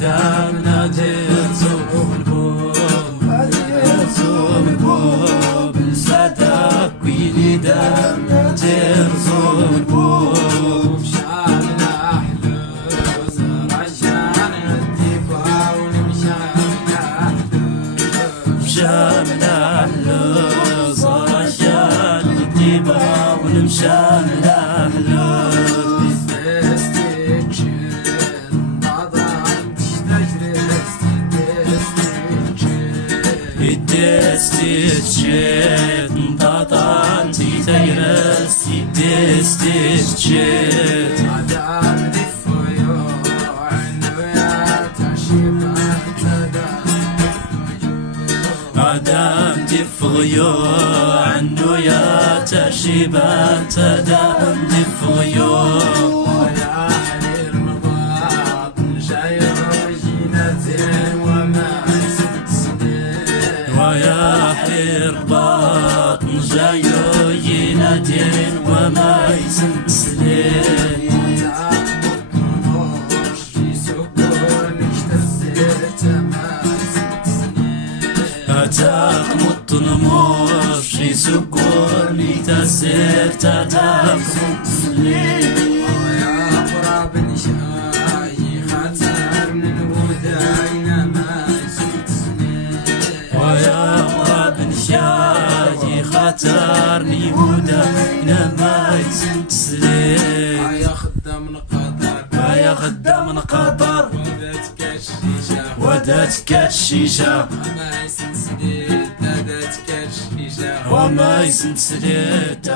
دام نادر زوم البوب نسادك ويلي دام نادر زوم البوب شعلنا حلوز رجعنا الدفا ونمشانا مشامنا حلوز رجال الديبا ونمشامنا حلوز يدستيتشيت نطاطان تيتيرس يدستيتشيت عدام دفويو عنو يا تشيبان عدام دفغيو عنو يا تشيبان تدام دفغيو ويا حلير مضاط جايو جينتين وما ويا حير باطن جايو ينادين وما يسمت سلين أتاك مطنموش يسكوني تسير تتاك سلين ويا قراب نشاي خاطر من وداينا ما يسمت ويا مراد شاي خاطرني وداينا ما يسمت سلين يا خدام نقدر يا خدام نقدر وداتك الشيشة وما يسمت سديد دادتك الشيشة وما يسمت سليت